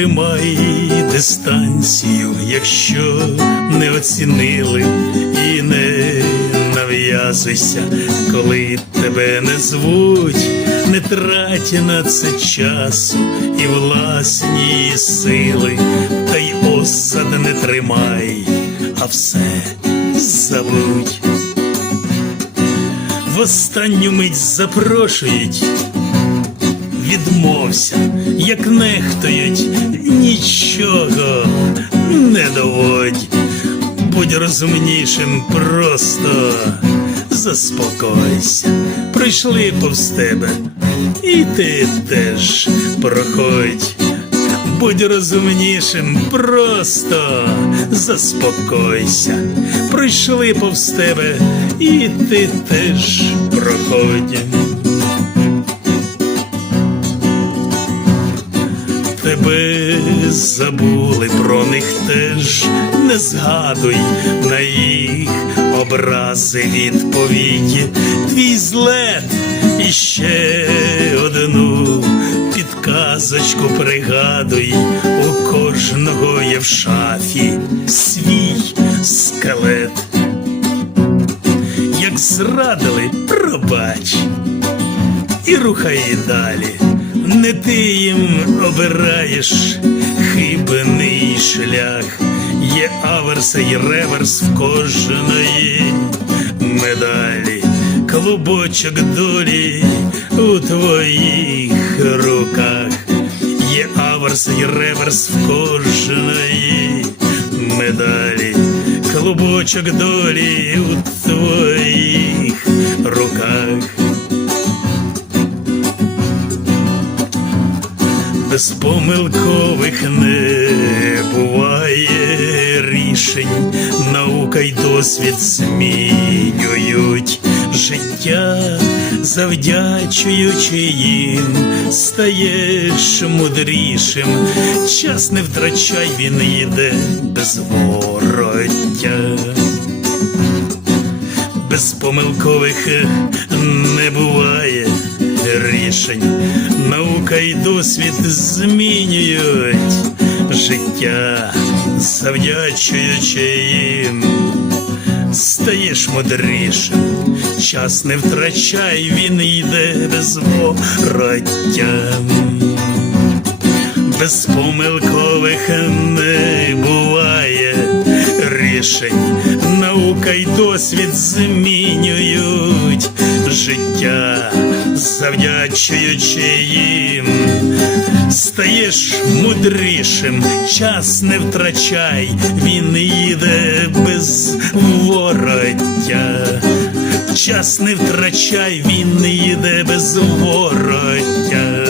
тримай дистанцію, якщо не оцінили і не нав'язуйся, коли тебе не звуть, не трать на це часу і власні сили, та й осад не тримай, а все забудь. В останню мить запрошують відмовся, як нехтують, нічого не доводь. Будь розумнішим, просто заспокойся. Прийшли повз тебе, і ти теж проходь. Будь розумнішим, просто заспокойся. Прийшли повз тебе, і ти теж проходь. Тебе забули про них теж не згадуй на їх образи відповіді. Твій злет і ще одну підказочку пригадуй. У кожного є в шафі свій скелет. Як зрадили, пробач і рухай далі. Не ти їм обираєш хибний шлях, є аверс і реверс в кожної медалі, клубочок долі у твоїх руках, є аверс і реверс в кожної медалі, клубочок долі у твоїх руках. Безпомилкових не буває рішень, наука й досвід змінюють життя, завдячуючи їм, стаєш мудрішим, час не втрачай, він йде без вороття. Безпомилкових не буває рішень. Наука і досвід змінюють життя, завдячуючи їм. Стаєш мудрішим, час не втрачай, він йде без вороття безпомилкових не буває рішень. Наука й досвід змінюють завдячуючи їм. Стаєш мудрішим, час не втрачай, він їде без вороття. Час не втрачай, він їде без вороття.